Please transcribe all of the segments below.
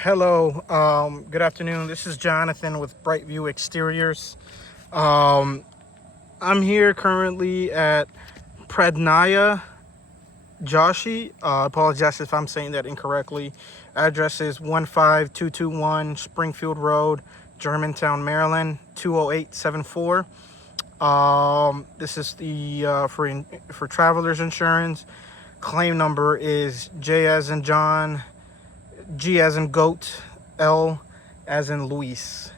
Hello, good afternoon. This is Jonathan with Brightview Exteriors. Um, I'm here currently at Pradnya Joshi. Apologize if I'm saying that incorrectly. Address is 15221 Springfield Road, Germantown, Maryland, 20874. This is the for travelers insurance. Claim number is J as in John, G as in goat, L as in Luis,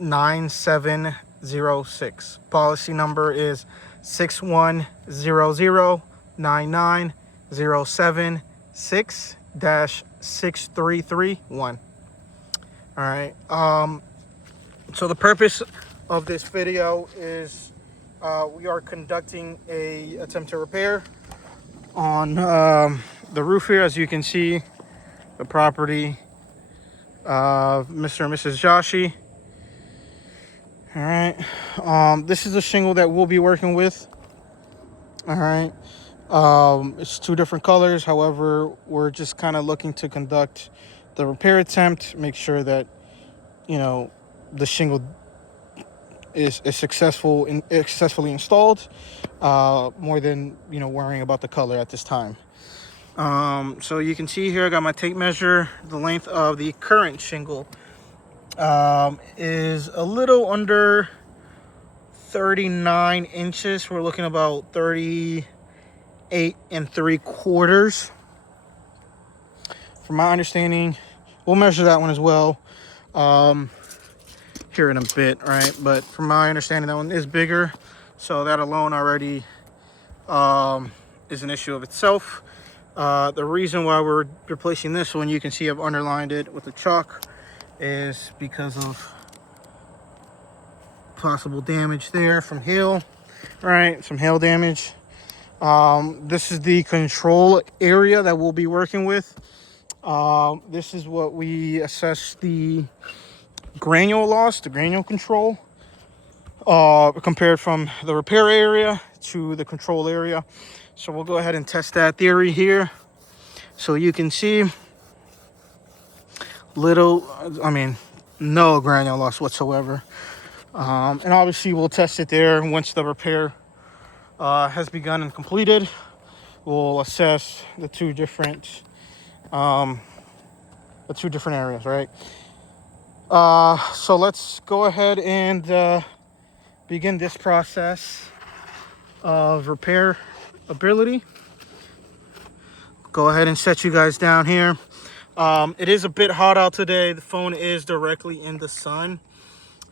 9706. Policy number is 6100990766-6331. All right. So the purpose of this video is we are conducting a attempt to repair on the roof here. As you can see, the property of Mr. and Mrs. Joshi. All right. This is a shingle that we'll be working with. All right. It's two different colors. However, we're just kind of looking to conduct the repair attempt, make sure that, the shingle is successfully installed, more than, worrying about the color at this time. So you can see here, I got my tape measure. The length of the current shingle is a little under 39 inches. We're looking about 38 3/4. From my understanding, we'll measure that one as well here in a bit, right? But from my understanding, that one is bigger, so that alone already is an issue of itself. The reason why we're replacing this one, you can see I've underlined it with the chalk, is because of possible damage there from hail, right? Some hail damage. This is the control area that we'll be working with. This is what we assess the granule loss, the granule control, compared from the repair area to the control area. So we'll go ahead and test that theory here. So you can see no granule loss whatsoever. And obviously we'll test it there once the repair has begun and completed. We'll assess the two different areas, right? So let's go ahead and begin this process of repair ability. Go ahead and set you guys down here. It is a bit hot out today. The phone is directly in the sun,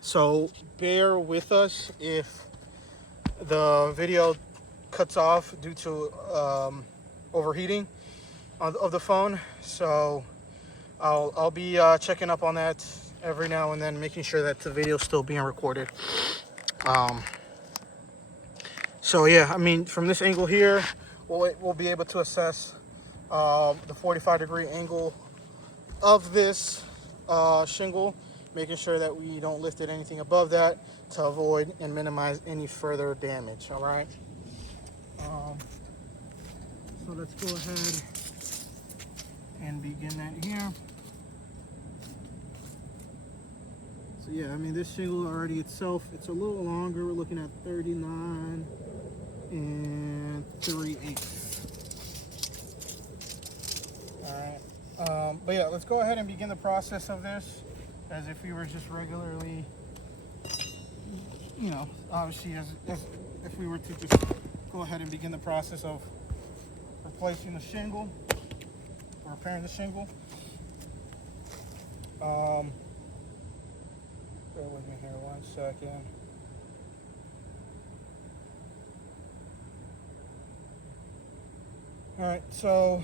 so bear with us if the video cuts off due to overheating of the phone. So I'll be checking up on that every now and then, making sure that the video is still being recorded. So yeah, from this angle here, we'll be able to assess the 45-degree angle of this shingle, making sure that we don't lift it anything above that to avoid and minimize any further damage. All right. So let's go ahead and begin that here. So yeah, this shingle already itself, it's a little longer. We're looking at 39 3/8. All right. But yeah, let's go ahead and begin the process of this as if we were just regularly, obviously as if we were to just go ahead and begin the process of replacing the shingle, or repairing the shingle. Bear with me here 1 second. All right, so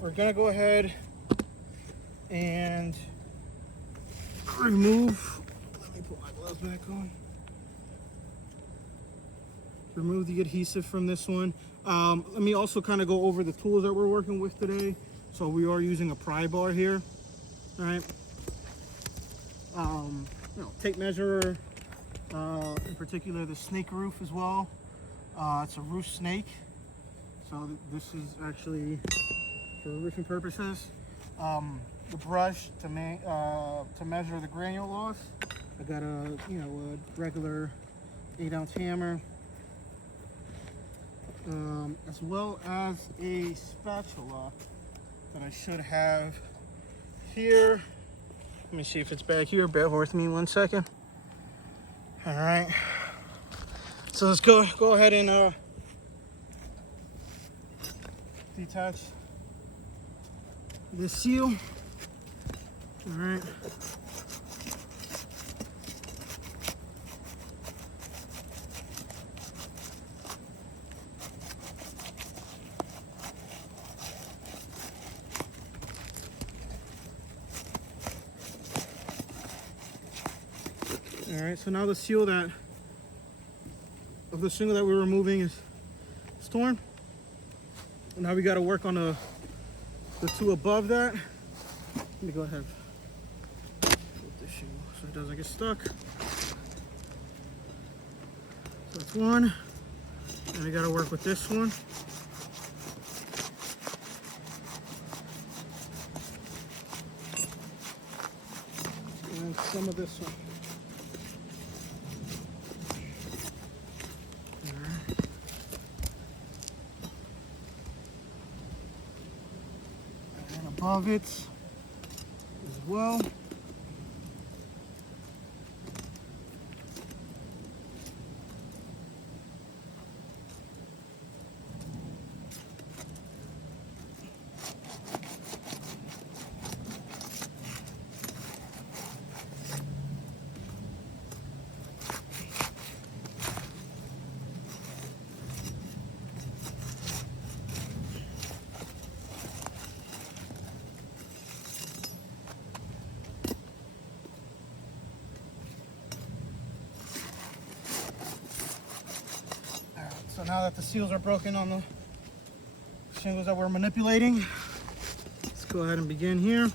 we're gonna go ahead and remove, let me put my gloves back on. Remove the adhesive from this one. Let me also kind of go over the tools that we're working with today. So we are using a pry bar here, all right? Tape measure, in particular the snake roof as well. It's a roof snake. So this is actually for roofing purposes. the brush to measure the granule loss. I got a a regular 8-ounce hammer, as well as a spatula that I should have here. Let me see if it's back here. Bear with me 1 second. All right. So let's go ahead and detach this seal. All right. All right, so now the seal of the shingle that we're removing is torn. And now we got to work on the two above that. Let me go ahead and flip this shingle so it doesn't get stuck. So that's one. And we got to work with this one. And some of this one. Above it as well. So now that the seals are broken on the shingles that we're manipulating, let's go ahead and begin here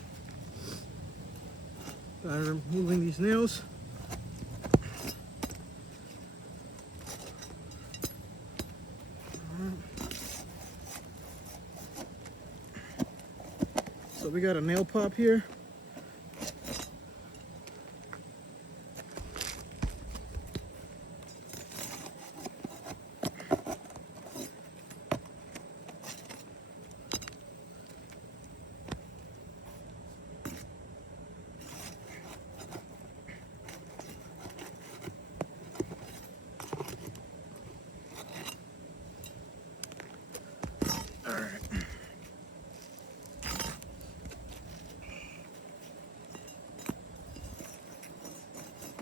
by removing these nails. So we got a nail pop here.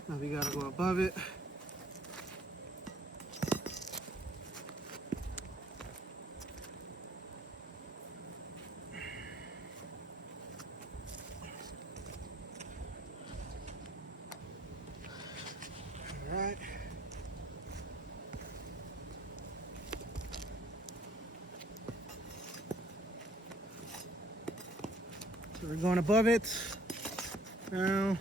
Now we gotta go above it. All right. So we're going above it. Now.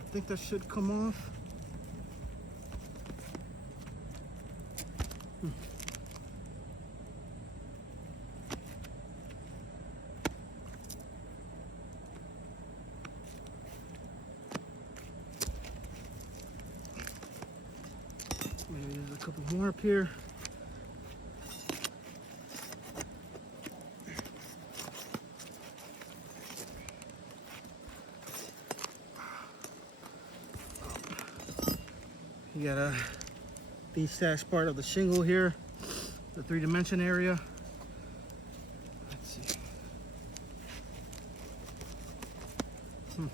I think that should come off. Maybe there's a couple more up here. You got a detached part of the shingle here, the 3-dimension area. Let's see. Some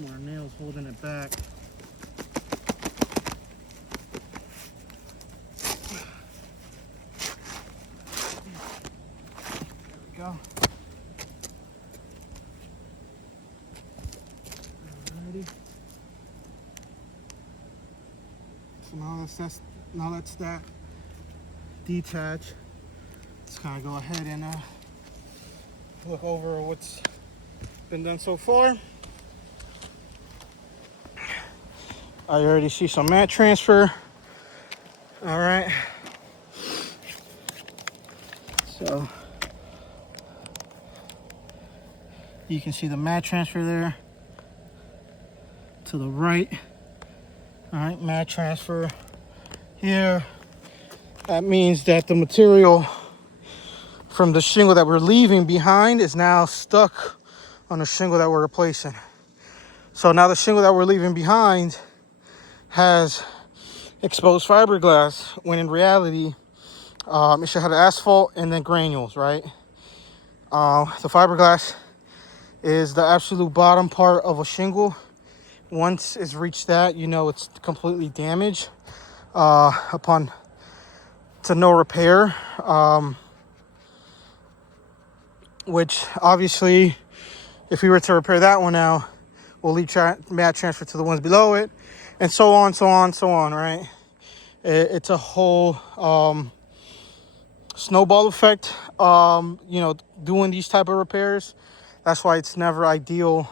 more nails holding it back. There we go. Alrighty. So now that's that detach. Let's kind of go ahead and look over what's been done so far. I already see some mat transfer. All right. So you can see the mat transfer there to the right. All right, mat transfer here. That means that the material from the shingle that we're leaving behind is now stuck on the shingle that we're replacing. So now the shingle that we're leaving behind has exposed fiberglass, when in reality, it should have asphalt and then granules, right? The fiberglass is the absolute bottom part of a shingle. Once it's reached that, you know it's completely damaged upon to no repair. Which obviously, if we were to repair that one now, we'll leave mat transfer to the ones below it, and so on, right? It's a whole snowball effect, you know, doing these type of repairs. That's why it's never ideal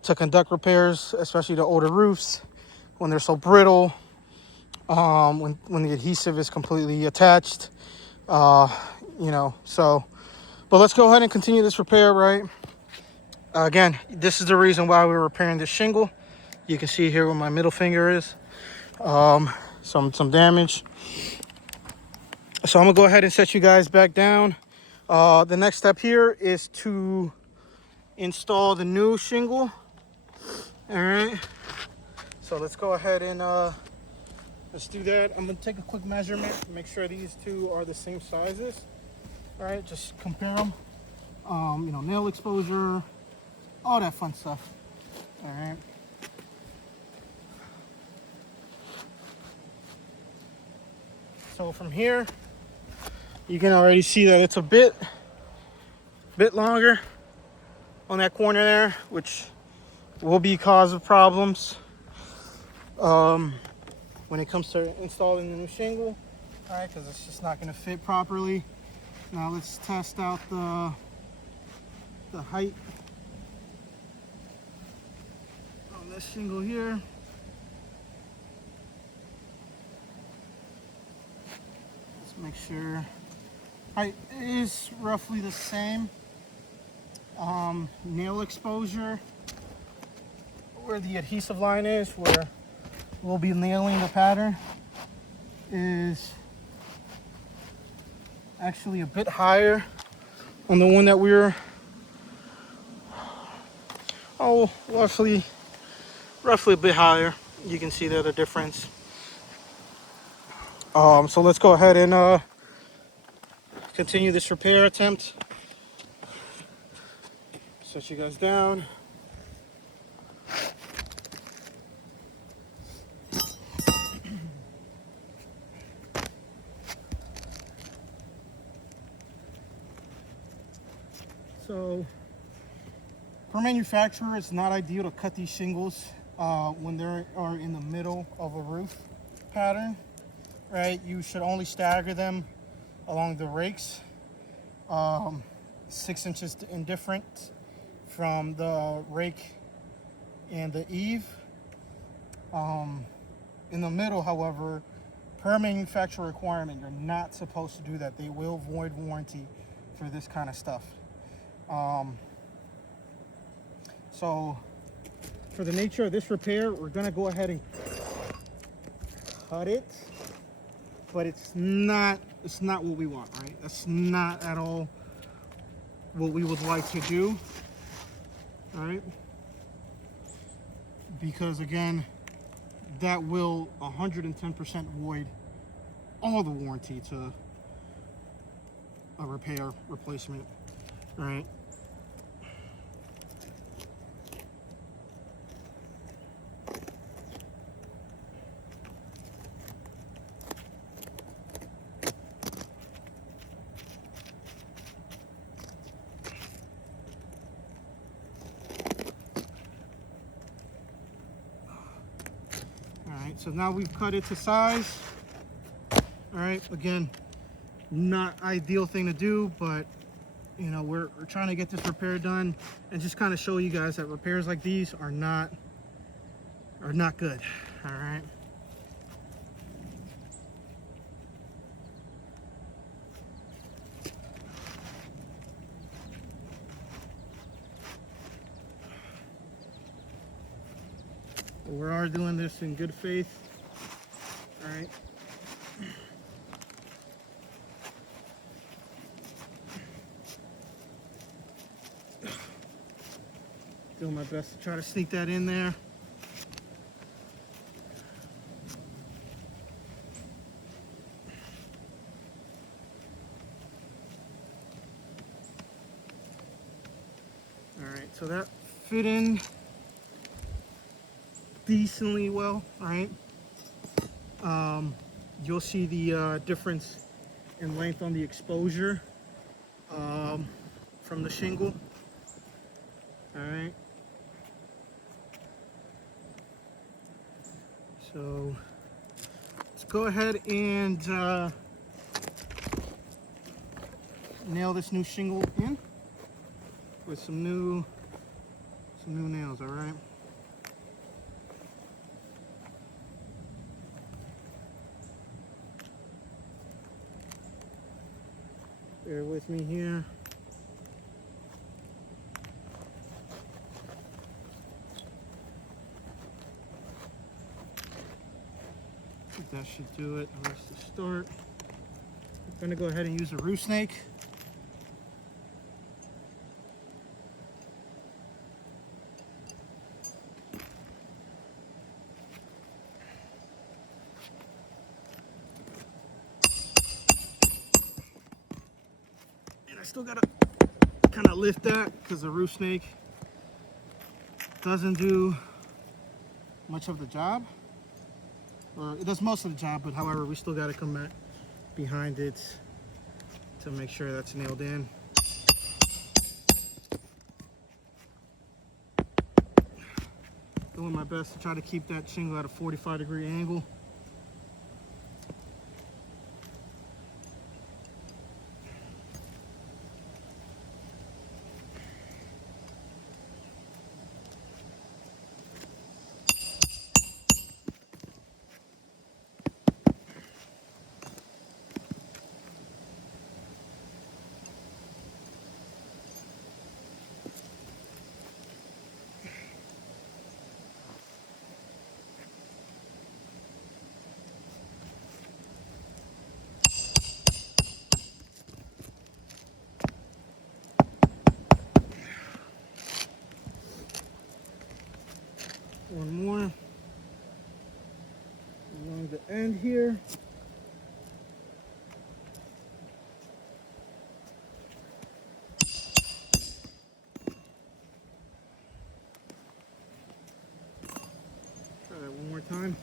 to conduct repairs, especially the older roofs, when they're so brittle, when the adhesive is completely attached, you know. So, but let's go ahead and continue this repair, right? Again, this is the reason why we're repairing this shingle. You can see here where my middle finger is, some damage. So I'm gonna go ahead and set you guys back down. The next step here is to install the new shingle. All right, so let's go ahead and let's do that. I'm gonna take a quick measurement to make sure these two are the same sizes. All right, just compare them. You know, nail exposure, all that fun stuff. All right. So from here, you can already see that it's a bit longer on that corner there, which will be cause of problems when it comes to installing the new shingle. All right, because it's just not going to fit properly. Now let's test out the height on this shingle here. Let's make sure height is roughly the same. Nail exposure, where the adhesive line is, where we'll be nailing the pattern, is actually a bit higher on the one that we're roughly a bit higher. You can see there the difference. So let's go ahead and continue this repair attempt. Set you guys down. So, per manufacturer, it's not ideal to cut these shingles when they are in the middle of a roof pattern, right? You should only stagger them along the rakes, 6 inches in difference from the rake and the eave. In the middle, however, per manufacturer requirement, you're not supposed to do that. They will void warranty for this kind of stuff. So for the nature of this repair, we're gonna go ahead and cut it, but it's not what we want, right? That's not at all what we would like to do. All right, because again, that will 110% void all the warranty to a repair replacement. All right. So now we've cut it to size. All right, again, not ideal thing to do, but you know, we're trying to get this repair done and just kind of show you guys that repairs like these are not good. All right. We are doing this in good faith. All right. Doing my best to try to sneak that in there. All right, so that fit in decently well. All right. You'll see the difference in length on the exposure from the shingle. All right. So let's go ahead and nail this new shingle in with some new nails. All right. Bear with me here. That should do it, at least to start. I'm gonna go ahead and use a roof snake. And I still gotta kind of lift that because the roof snake doesn't do much of the job. Or it does most of the job, but however, we still got to come back behind it to make sure that's nailed in. Doing my best to try to keep that shingle at a 45-degree angle. One more along the end here. Try that one more time.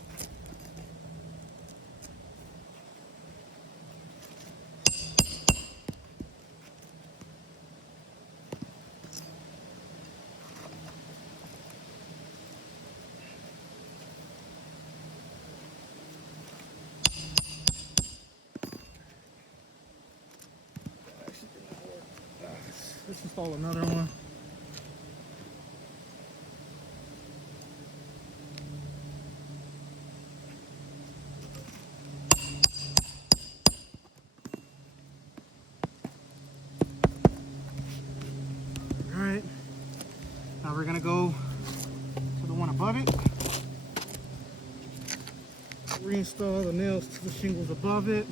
Let's install another one. All right, now we're gonna go to the one above it. Reinstall the nails to the shingles above it.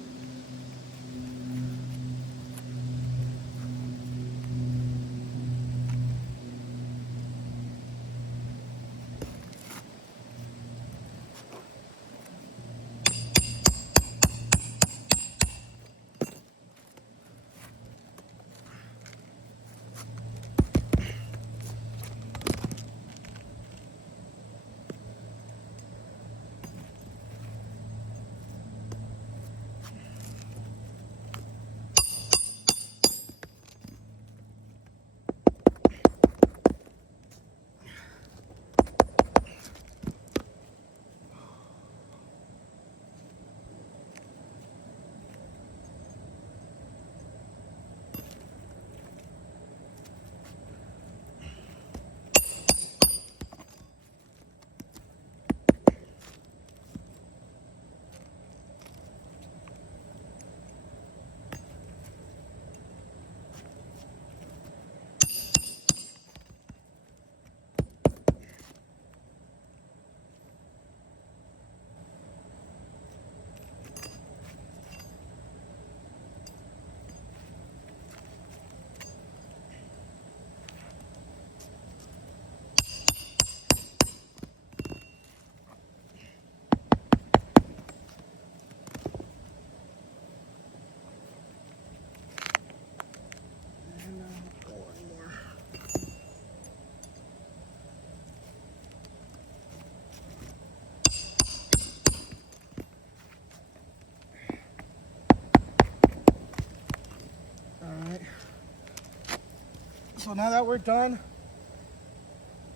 So now that we're done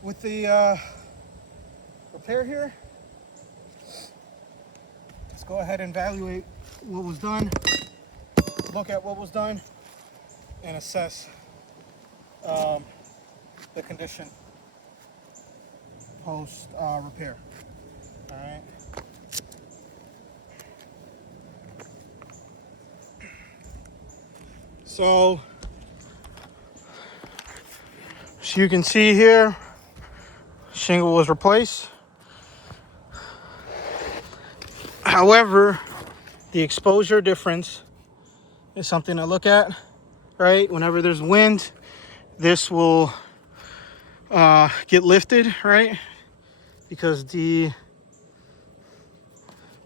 with the repair here, let's go ahead and evaluate what was done, look at what was done, and assess the condition post repair. All right. So you can see here, shingle was replaced. However, the exposure difference is something to look at, right? Whenever there's wind, this will get lifted, right? Because the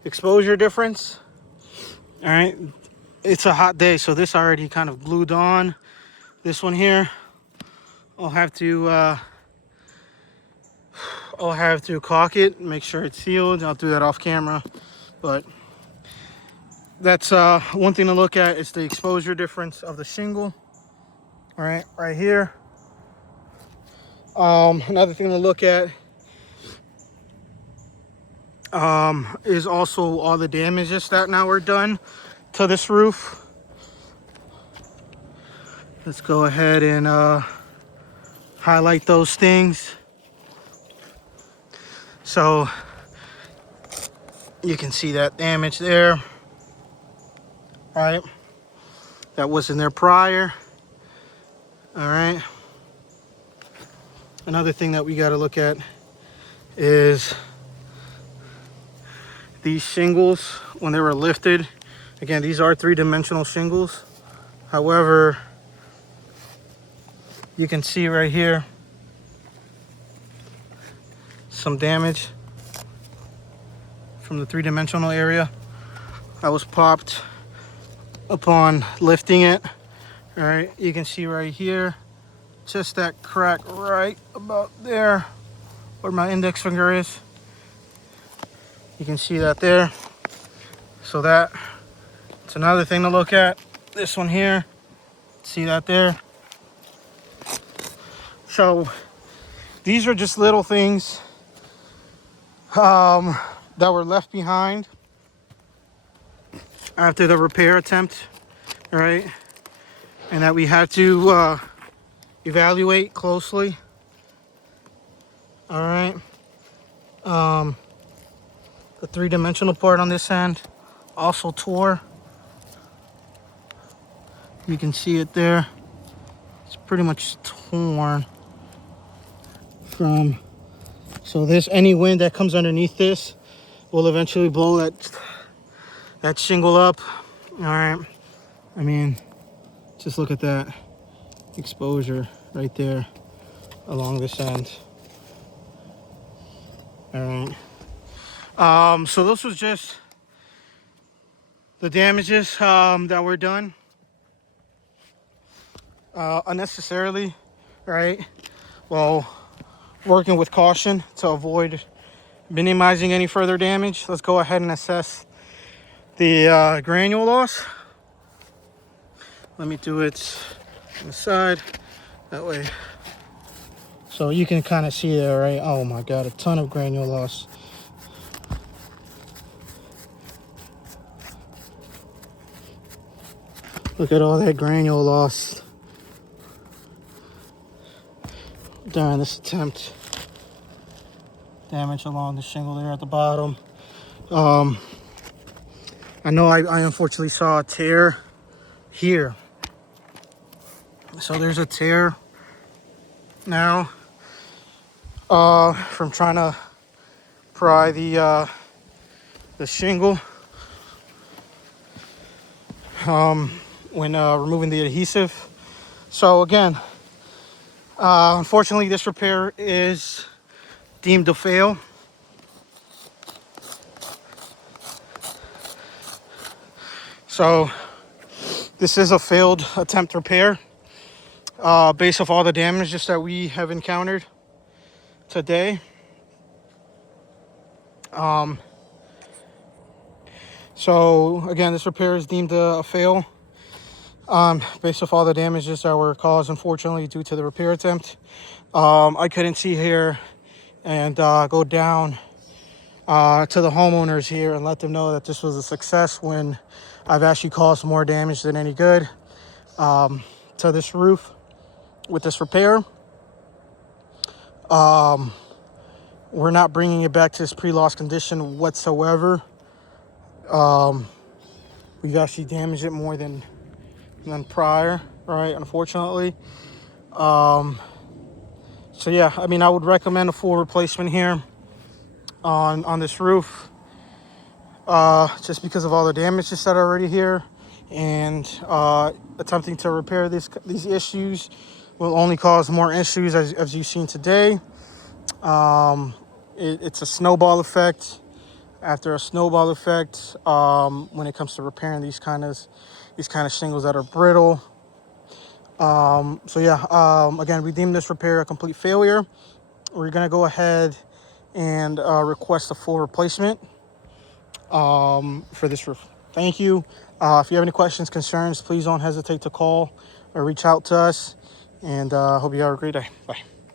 exposure difference, all right? It's a hot day, so this already kind of glued on. This one here, I'll have to caulk it, make sure it's sealed. I'll do that off camera, but that's one thing to look at. It's the exposure difference of the shingle. All right here. Another thing to look at is also all the damages that now are done to this roof. Let's go ahead and highlight those things. So you can see that damage there, right? That wasn't there prior. All right. Another thing that we got to look at is these shingles when they were lifted. Again, these are three-dimensional shingles. However, you can see right here some damage from the three-dimensional area that was popped upon lifting it. All right, you can see right here, just that crack right about there where my index finger is. You can see that there. So that's another thing to look at. This one here, see that there. So these are just little things that were left behind after the repair attempt, right? And that we had to evaluate closely. All right. The three-dimensional part on this end also tore. You can see it there. It's pretty much torn from. So this, any wind that comes underneath this will eventually blow that shingle up. All right. I mean, just look at that exposure right there along this end. All right. So this was just the damages that were done unnecessarily, right? Well, working with caution to avoid minimizing any further damage. Let's go ahead and assess the granule loss. Let me do it on the side, that way. So you can kind of see there, right? Oh my God, a ton of granule loss. Look at all that granule loss during this attempt. Damage along the shingle there at the bottom. I know I unfortunately saw a tear here. So there's a tear now from trying to pry the shingle when removing the adhesive. So again, unfortunately this repair is deemed to fail. So this is a failed attempt repair based off all the damages that we have encountered today. So again, this repair is deemed a fail. based off all the damages that were caused, unfortunately, due to the repair attempt. I couldn't see here and go down to the homeowners here and let them know that this was a success when I've actually caused more damage than any good to this roof with this repair. We're not bringing it back to its pre-loss condition whatsoever. We've actually damaged it more than prior, right? Unfortunately. So yeah, I mean, I would recommend a full replacement here on this roof, just because of all the damages that are already here, and attempting to repair these issues will only cause more issues, as you've seen today. It's a snowball effect after a snowball effect when it comes to repairing these kind of shingles that are brittle. So yeah, again, we deem this repair a complete failure. We're gonna go ahead and request a full replacement for this roof. Thank you. If you have any questions, concerns, please don't hesitate to call or reach out to us. And hope you have a great day. Bye.